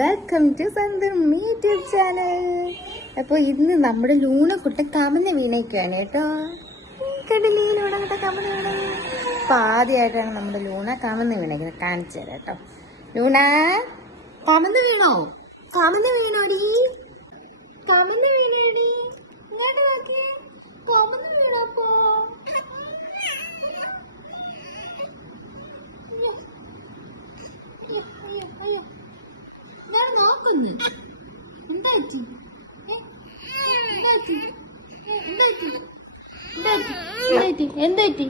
Welcome to സ്വന്തം YouTube channel. അപ്പോൾ ഇന്ന് നമ്മുടെ ലൂണക്കുട്ട കമന്ന് വീണേക്കാണ് കേട്ടോ. കടലീ ലൂണക്കുട്ട കമന്ന് വീണേ. അപ്പോൾ ആദ്യമായിട്ടാണ് നമ്മുടെ ലൂണ കമന്ന് വീണേക്കുന്നത്. കാണിച്ചു തരാം കേട്ടോ. ലൂണ കമന്ന് വീണോ? കമന്ന് വീണോടി, കമന്ന് വീണോടി. ഇങ്ങോട്ട് നോക്കിയേ, കമന്ന് വീണപ്പോ. ഞാൻ നോക്കുന്നു.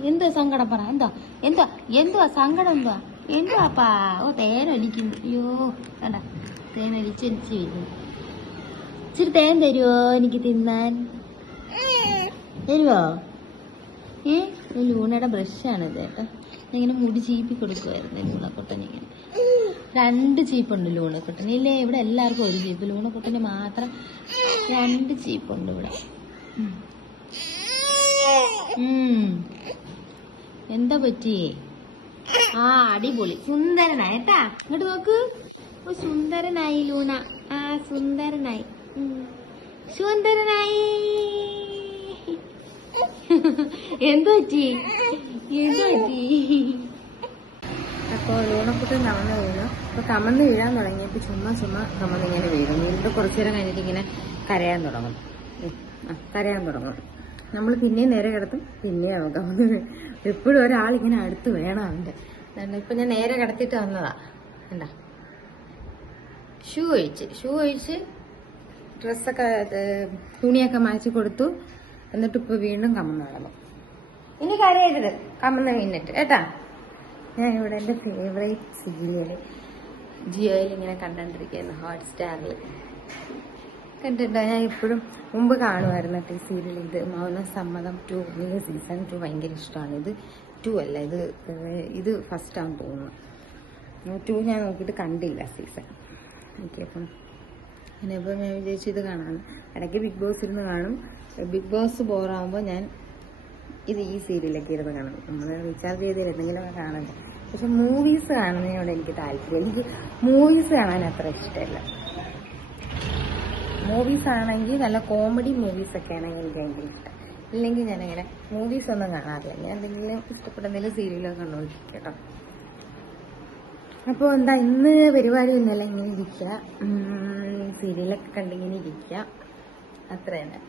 എന്താ സങ്കടം പറ. എന്തുവാ സങ്കടം? എന്തുവാപ്പാ? ഓ തേനൊലിക്കുന്നു. അയ്യോ വേണ്ട, തേനൊലിച്ച് വരുന്നു. ഇച്ചിരി തേൻ തരുമോ എനിക്ക് തിന്നാൻ? തരുമോ? ലൂണയുടെ ബ്രഷാണിത് കേട്ടോ. ഇങ്ങനെ മുടി ചീപ്പി കൊടുക്കുമായിരുന്നു ലൂണക്കുട്ടനിങ്ങനെ. 2 ചീപ്പുണ്ട് ലൂണക്കുട്ടന്. ഇല്ലേ, ഇവിടെ എല്ലാവർക്കും 1 ചീപ്പ്. ലൂണക്കുട്ടന് മാത്രം 2 ചീപ്പുണ്ട് ഇവിടെ. എന്താ പറ്റിയേ? അടിപൊളി, സുന്ദരനായി കേട്ടാ. ഇങ്ങോട്ട് നോക്ക്. ഓ സുന്ദരനായി ലൂണ. സുന്ദരനായി, സുന്ദരനായി. എന്തു പറ്റി? അപ്പോൾ ലൂണക്കുട്ടൻ കമന്ന് വീണു. അപ്പോൾ കമന്ന് വീഴാൻ തുടങ്ങിയപ്പോൾ ചുമ്മാ കമന്ന് ഇങ്ങനെ വീഴും. വീണ്ടും കുറച്ചു നേരം കഴിഞ്ഞിട്ട് ഇങ്ങനെ കരയാൻ തുടങ്ങും. നമ്മൾ പിന്നെയും നേരെ കിടത്തും, പിന്നെയും കമന്ന് വീഴും. എപ്പോഴും ഒരാളിങ്ങനെ അടുത്ത് വേണം അവൻ്റെ. ഇപ്പം ഞാൻ നേരെ കിടത്തിയിട്ട് വന്നതാ. എന്താ ഷൂ ഒഴിച്ച് ഡ്രസ്സൊക്കെ തുണിയൊക്കെ മാറ്റി കൊടുത്തു. എന്നിട്ട് ഇപ്പോൾ വീണ്ടും കമന്ന് കിടന്നു. ഇനി കരയരുത്, കമന്ന് വീണിട്ട് കേട്ടാ. ഞാനിവിടെ എൻ്റെ ഫേവറേറ്റ് സീരിയൽ ജിയോയിൽ ഇങ്ങനെ കണ്ടുകൊണ്ടിരിക്കുകയായിരുന്നു, ഹോട്ട്സ്റ്റാറിൽ. കണ്ടിട്ടുണ്ടോ? ഞാൻ എപ്പോഴും മുമ്പ് കാണുമായിരുന്നു കേട്ടോ ഈ സീരിയൽ. ഇത് മൗനസമ്മതം 2, എനിക്ക് സീസൺ 2 ഭയങ്കര ഇഷ്ടമാണ്. ഇത് 2 അല്ല, ഇത് ഫസ്റ്റാണെന്ന് തോന്നുന്നു. 2 ഞാൻ നോക്കിയിട്ട് കണ്ടില്ല സീസൺ. എനിക്കപ്പം അങ്ങനെയപ്പോൾ ഞാൻ വിചാരിച്ചു ഇത് കാണാമെന്ന്. ഇടയ്ക്ക് ബിഗ് ബോസ് ഇരുന്ന് കാണും. ബിഗ് ബോസ് ബോറാകുമ്പോൾ ഞാൻ ഈ സീരിയലൊക്കെ ഇരുന്ന് കാണും. നമ്മൾ റീചാർജ് ചെയ്തതിൽ എന്തെങ്കിലുമൊക്കെ കാണണ്ടേ. പക്ഷെ മൂവീസ് കാണുന്നതിനോട് എനിക്ക് താല്പര്യം. എനിക്ക് മൂവീസ് കാണാൻ അത്ര ഇഷ്ടമല്ല. മൂവീസ് ആണെങ്കിൽ നല്ല കോമഡി മൂവീസൊക്കെ ആണെങ്കിൽ എനിക്ക് ഭയങ്കര ഇഷ്ടം. ഇല്ലെങ്കിൽ ഞാനങ്ങനെ മൂവീസൊന്നും കാണാറില്ല. ഞാൻ എന്തെങ്കിലും ഇഷ്ടപ്പെട്ട എന്തെങ്കിലും സീരിയലൊക്കെ കണ്ടുകൊണ്ടിരിക്കും കേട്ടോ. അപ്പോൾ എന്താ ഇന്ന് പരിപാടി ഒന്നുമല്ല, ഇങ്ങനെ ഇരിക്കുക, സീരിയലൊക്കെ കണ്ടിങ്ങനെ ഇരിക്കുക, അത്ര തന്നെ.